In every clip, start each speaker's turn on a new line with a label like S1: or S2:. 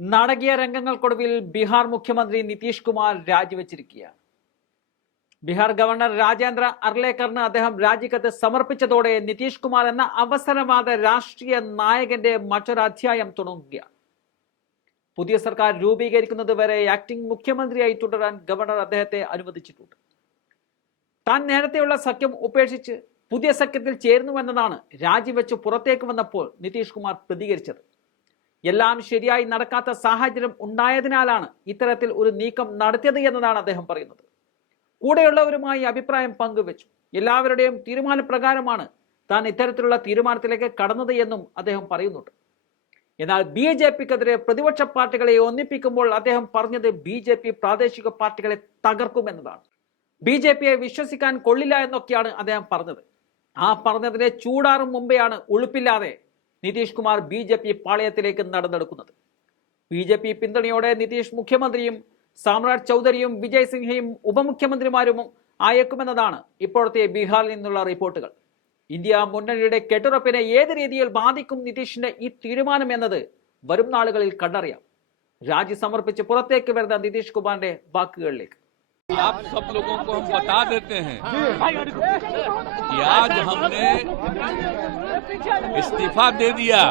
S1: നാടകീയ രംഗങ്ങൾക്കൊടുവിൽ ബീഹാർ മുഖ്യമന്ത്രി നിതീഷ് കുമാർ രാജിവെച്ചിരിക്കുകയാണ്. ബീഹാർ ഗവർണർ രാജേന്ദ്ര അർലേക്കറിന് അദ്ദേഹം രാജിക്കത്ത് സമർപ്പിച്ചതോടെ നിതീഷ് കുമാർ എന്ന അവസരവാദ രാഷ്ട്രീയ നായകന്റെ മറ്റൊരധ്യായം തുടങ്ങുകയാണ്. പുതിയ സർക്കാർ രൂപീകരിക്കുന്നത് വരെ ആക്ടിംഗ് മുഖ്യമന്ത്രിയായി തുടരാൻ ഗവർണർ അദ്ദേഹത്തെ അനുവദിച്ചിട്ടുണ്ട്. താൻ നേരത്തെയുള്ള സഖ്യം ഉപേക്ഷിച്ച് പുതിയ സഖ്യത്തിൽ ചേരുന്നുവെന്നതാണ് രാജിവെച്ച് പുറത്തേക്ക് വന്നപ്പോൾ നിതീഷ് കുമാർ പ്രതികരിച്ചത്. എല്ലാം ശരിയായി നടക്കാത്ത സാഹചര്യം ഉണ്ടായതിനാലാണ് ഇത്തരത്തിൽ ഒരു നീക്കം നടത്തിയത് എന്നതാണ് അദ്ദേഹം പറയുന്നത്. കൂടെയുള്ളവരുമായി അഭിപ്രായം പങ്കുവച്ചു. എല്ലാവരുടെയും തീരുമാനപ്രകാരമാണ് താൻ ഇത്തരത്തിലുള്ള തീരുമാനത്തിലേക്ക് കടന്നത് എന്നും അദ്ദേഹം പറയുന്നുണ്ട്. എന്നാൽ ബി ജെ പിക്കെതിരെ പ്രതിപക്ഷ പാർട്ടികളെ ഒന്നിപ്പിക്കുമ്പോൾ അദ്ദേഹം പറഞ്ഞത് ബി ജെ പി പ്രാദേശിക പാർട്ടികളെ തകർക്കുമെന്നതാണ് ബി ജെ പിയെ വിശ്വസിക്കാൻ കൊള്ളില്ല എന്നൊക്കെയാണ് അദ്ദേഹം പറഞ്ഞത്. ആ പറഞ്ഞതിനെ ചൂടാറും മുമ്പെയാണ് ഉളുപ്പില്ലാതെ Nitish Kumar B J P പാളയത്തിലേക്ക് നടന്നെടുക്കുന്നത്. ബി ജെ പി പിന്തുണയോടെ നിതീഷ് മുഖ്യമന്ത്രിയും സാമ്രാട് ചൗധരിയും വിജയ് സിൻഹയും ഉപമുഖ്യമന്ത്രിമാരും ആയേക്കുമെന്നതാണ് ഇപ്പോഴത്തെ ബീഹാറിൽ നിന്നുള്ള റിപ്പോർട്ടുകൾ. ഇന്ത്യ മുന്നണിയുടെ കെട്ടുറപ്പിനെ ഏത് രീതിയിൽ ബാധിക്കും നിതീഷിന്റെ ഈ തീരുമാനം എന്നത് വരും നാളുകളിൽ കണ്ടറിയാം. രാജി സമർപ്പിച്ച് പുറത്തേക്ക് വരുന്ന നിതീഷ് കുമാറിന്റെ വാക്കുകളിലേക്ക്.
S2: आप सब लोगों को हम बता देते हैं कि आज हमने इस्तीफा दे दिया।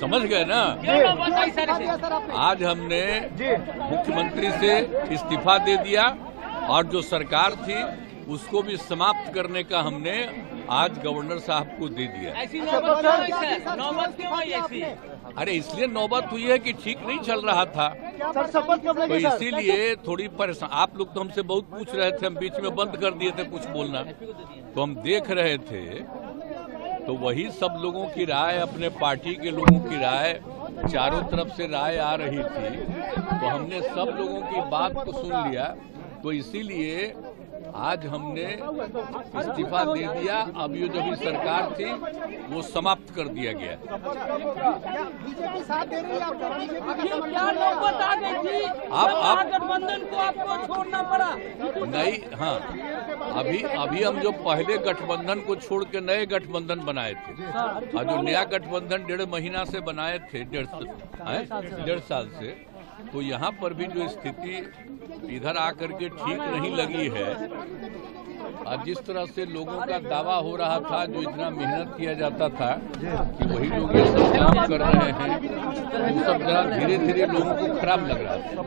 S2: समझ गए ना? आज हमने मुख्यमंत्री से इस्तीफा दे दिया और जो सरकार थी उसको भी समाप्त करने का हमने आज गवर्नर साहब को दे दिया। ऐसी नौबत क्यों आई नौबत क्यों ऐसी? अरे इसलिए नौबत हुई है कि ठीक नहीं चल रहा था। तो इसीलिए थोड़ी परेशान आप लोग तो हमसे बहुत पूछ रहे थे हम बीच में बंद कर दिए थे कुछ बोलना। तो हम देख रहे थे तो वही सब लोगों की राय अपने पार्टी के लोगों की राय चारों तरफ़ से राय आ रही थी। तो हमने सब लोगों की बात को सुन लिया। तो इसीलिए आज हमने इस्तीफा दे दिया, अब ये जो भी सरकार थी, वो समाप्त कर दिया गया आप- आप- महागठबंधन को आपको छोड़ना पड़ा नहीं हाँ। अभी अभी हम जो पहले गठबंधन को छोड़ के नए गठबंधन बनाए थे और जो नया गठबंधन डेढ़ महीना से बनाए थे, डेढ़? डेढ़ साल से। तो यहाँ पर भी जो स्थिति इधर आकर के ठीक नहीं लगी है, और जिस तरह से लोगों का दावा हो रहा था, जो इतना मेहनत किया जाता था, कि वही लोग ये सब काम कर रहे हैं, वो सब जरा धीरे धीरे लोगों को खराब लग रहा था